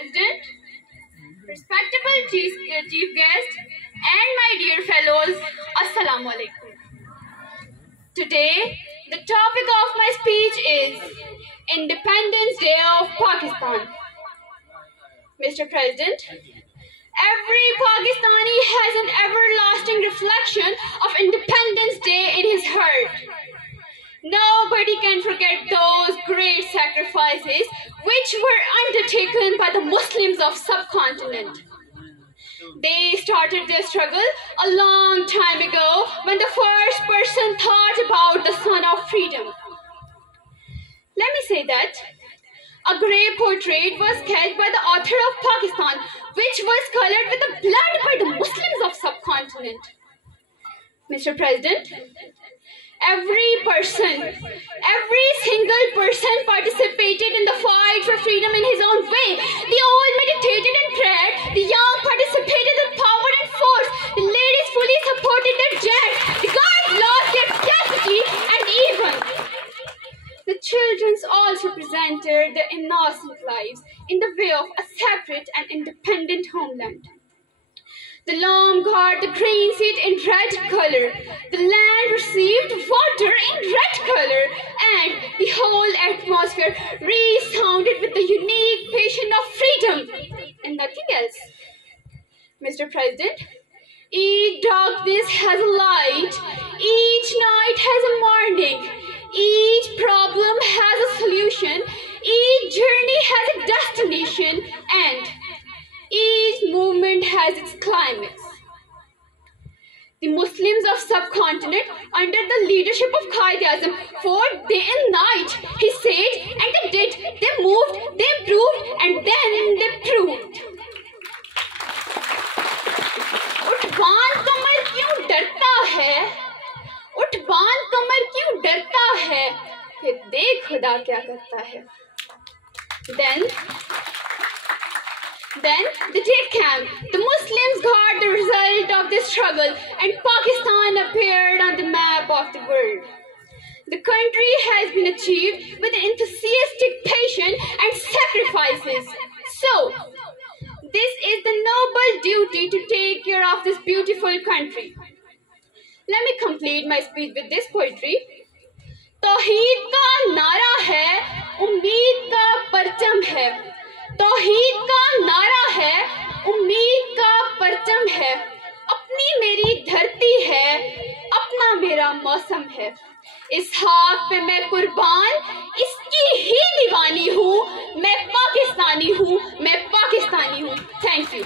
President, respectable chief guest, and my dear fellows, Assalamu alaikum. Today, the topic of my speech is Independence Day of Pakistan. Mr. President, every Pakistani has an everlasting reflection of Independence Day in his heart. Nobody can forget those great sacrifices which were undertaken by the Muslims of subcontinent. They started their struggle a long time ago when the first person thought about the sun of freedom. Let me say that a great portrait was sketched by the author of Pakistan, which was colored with the blood by the Muslims of subcontinent. Mr. President, every single person participated in the fight for freedom in his own way. The old meditated and prayed, the young participated with power and force, the ladies fully supported their jazz, the guards lost their chastity, and even the children also presented their innocent lives in the way of a separate and independent homeland. The lawn got the grain seed in red color, the land received water in red color, and the whole atmosphere resounded with the unique passion of freedom and nothing else. Mr. President, each darkness has a light, each night has a morning, each problem has a solution, each journey has a destination, and each movement has its climax. The Muslims of subcontinent, under the leadership of Quaid-e-Azam, fought day and night. He said and they did. They moved, they improved, and then they proved. उठवान कमर क्यों डरता है? उठवान कमर क्यों डरता है? फिर देख खुदा क्या करता है. Then the day came. The Muslims got the result of this struggle and Pakistan appeared on the map of the world. The country has been achieved with enthusiastic patience and sacrifices. So, this is the noble duty to take care of this beautiful country. Let me complete my speech with this poetry. तौहीद का नारा है, उम्मीद का परचम है. तौहीद का नारा है, उम्मीद का परचम है. अपनी मेरी धरती है, अपना मेरा मौसम है. इस हाक पे मैं कुर्बान, इसकी ही दीवानी हूँ. मैं पाकिस्तानी हूँ, मैं पाकिस्तानी हूँ. Thank you.